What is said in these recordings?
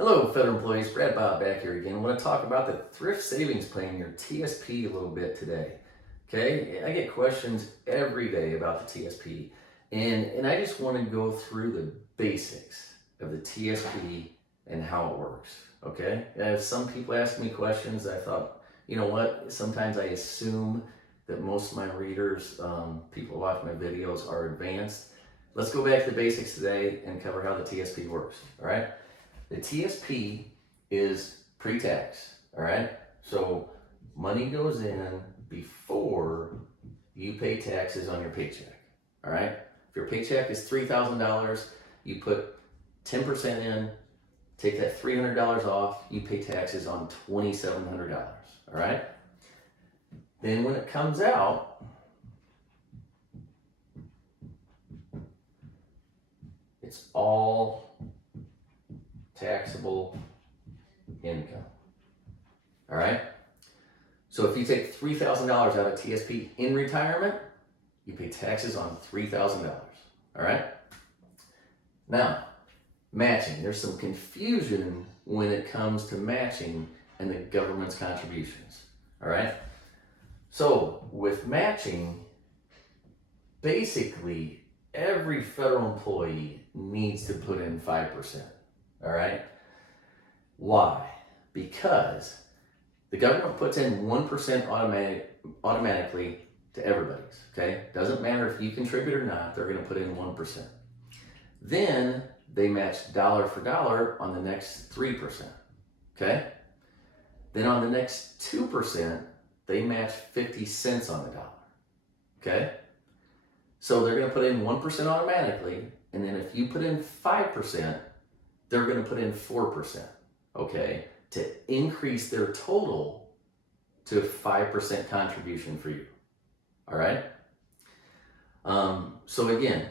Hello, federal employees. Brad Bob back here again. I want to talk about the Thrift Savings Plan, your TSP, a little bit today. Okay, I get questions every day about the TSP, and I just want to go through the basics of the TSP and how it works. Okay, as some people ask me questions, I thought, you know what? Sometimes I assume that most of my readers, people who watch my videos, are advanced. Let's go back to the basics today and cover how the TSP works. All right. The TSP is pre-tax, all right? So money goes in before you pay taxes on your paycheck, all right? If your paycheck is $3,000, you put 10% in, take that $300 off, you pay taxes on $2,700, all right? Then when it comes out, it's all taxable income. All right? So if you take $3,000 out of TSP in retirement, you pay taxes on $3,000. All right? Now, matching. There's some confusion when it comes to matching and the government's contributions. All right? So with matching, basically every federal employee needs to put in 5%. All right? Why? Because the government puts in 1% automatically to everybody's, okay? Doesn't matter if you contribute or not, they're gonna put in 1%. Then they match dollar for dollar on the next 3%, okay? Then on the next 2%, they match 50 cents on the dollar, okay? So they're gonna put in 1% automatically, and then if you put in 5%, they're going to put in 4%, okay, to increase their total to 5% contribution for you. All right? So again,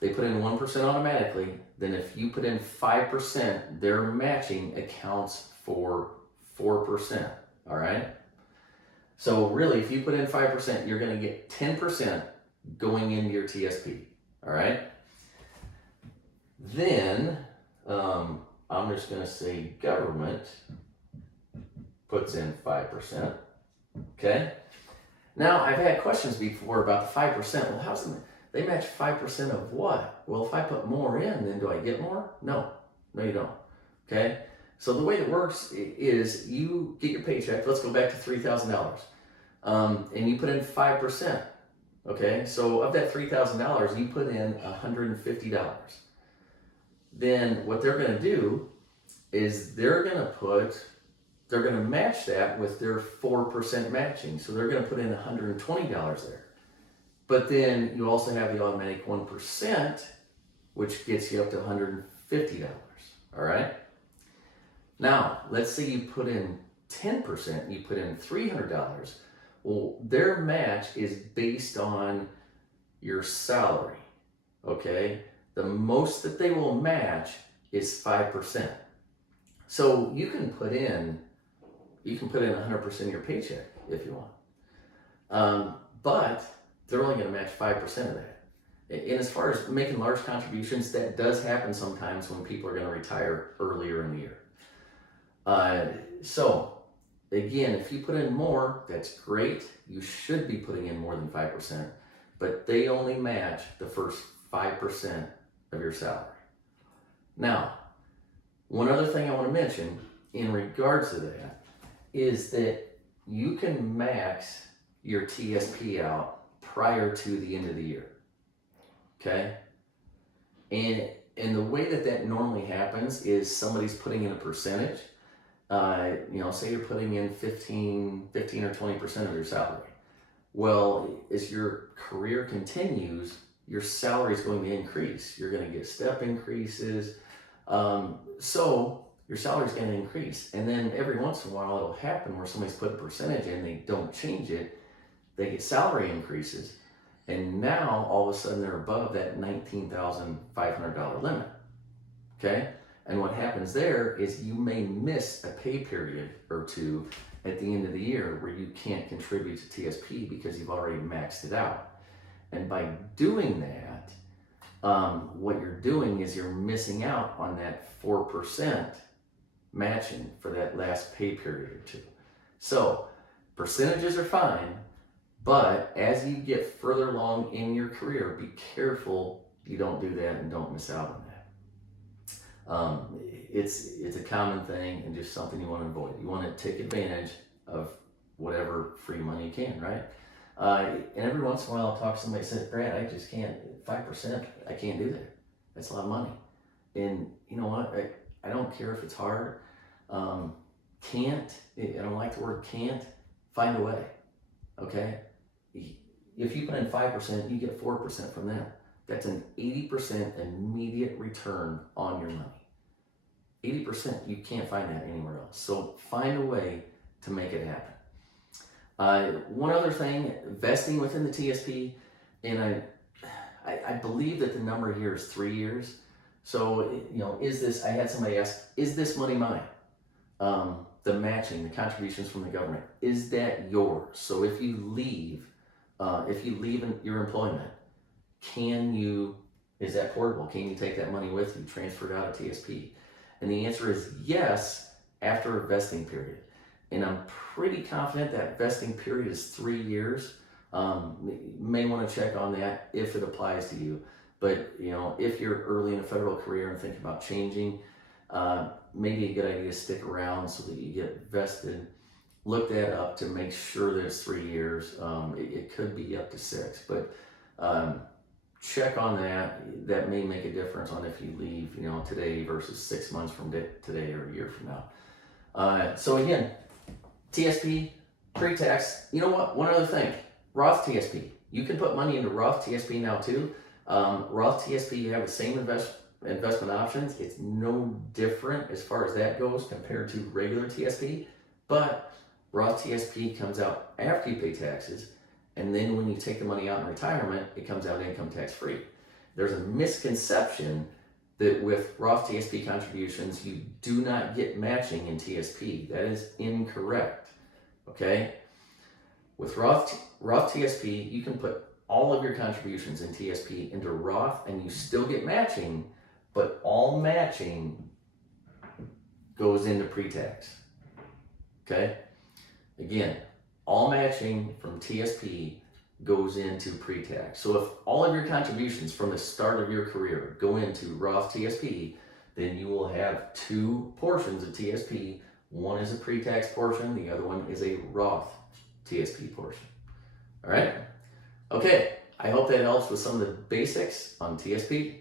they put in 1% automatically. Then if you put in 5%, their matching accounts for 4%. All right? So really, if you put in 5%, you're going to get 10% going into your TSP. All right? Then I'm just going to say government puts in 5%. Okay. Now I've had questions before about the 5%. Well, how's they match 5% of what? Well, if I put more in, then do I get more? No, you don't. Okay. So the way it works is you get your paycheck. Let's go back to $3,000, and you put in 5%. Okay. So of that $3,000, you put in $150. Then what they're going to do is they're going to match that with their 4% matching. So they're going to put in $120 there. But then you also have the automatic 1%, which gets you up to $150. All right? Now, let's say you put in 10%, you put in $300. Well, their match is based on your salary. Okay? The most that they will match is 5%. So you can put in 100% of your paycheck if you want. But they're only going to match 5% of that. And as far as making large contributions, that does happen sometimes when people are going to retire earlier in the year. So again, if you put in more, that's great. You should be putting in more than 5%, but they only match the first 5% of your salary. Now, one other thing I want to mention in regards to that is that you can max your TSP out prior to the end of the year. Okay? And the way that normally happens is somebody's putting in a percentage. Say you're putting in 15 or 20% of your salary. Well, as your career continues, your salary is going to increase. You're going to get step increases. So your salary is going to increase. And then every once in a while it'll happen where somebody's put a percentage in, they don't change it, they get salary increases. And now all of a sudden they're above that $19,500 limit. Okay? And what happens there is you may miss a pay period or two at the end of the year where you can't contribute to TSP because you've already maxed it out. And by doing that, what you're doing is you're missing out on that 4% matching for that last pay period or two. So percentages are fine, but as you get further along in your career, be careful you don't do that and don't miss out on that. It's a common thing and just something you want to avoid. You want to take advantage of whatever free money you can, right? And every once in a while I'll talk to somebody that says, Brad, I just can't, 5%, I can't do that. That's a lot of money. And you know what? I don't care if it's hard. Can't, I don't like the word can't, find a way, okay? If you put in 5%, you get 4% from them. That's an 80% immediate return on your money. 80%, you can't find that anywhere else. So find a way to make it happen. One other thing, vesting within the TSP, and I believe that the number here is 3 years. So, you know, I had somebody ask, is this money mine? The matching, the contributions from the government, is that yours? So if you leave your employment, is that portable? Can you take that money with you, transfer it out of TSP? And the answer is yes, after a vesting period. And I'm pretty confident that vesting period is 3 years. You may want to check on that if it applies to you. But you know, if you're early in a federal career and think about changing, maybe a good idea to stick around so that you get vested. Look that up to make sure that it's 3 years. It could be up to 6, but check on that. That may make a difference on if you leave, you know, today versus 6 months from today or a year from now. So again, TSP, pre-tax. You know what? One other thing, Roth TSP. You can put money into Roth TSP now too. Roth TSP, you have the same investment options. It's no different as far as that goes compared to regular TSP, but Roth TSP comes out after you pay taxes, and then when you take the money out in retirement, it comes out income tax free. There's a misconception that with Roth TSP contributions, you do not get matching in TSP. That is incorrect, okay? With Roth TSP, you can put all of your contributions in TSP into Roth and you still get matching, but all matching goes into pre-tax, okay? Again, all matching from TSP goes into pre-tax. So if all of your contributions from the start of your career go into Roth TSP, then you will have 2 portions of TSP. One is a pre-tax portion, the other one is a Roth TSP portion. All right? Okay, I hope that helps with some of the basics on TSP.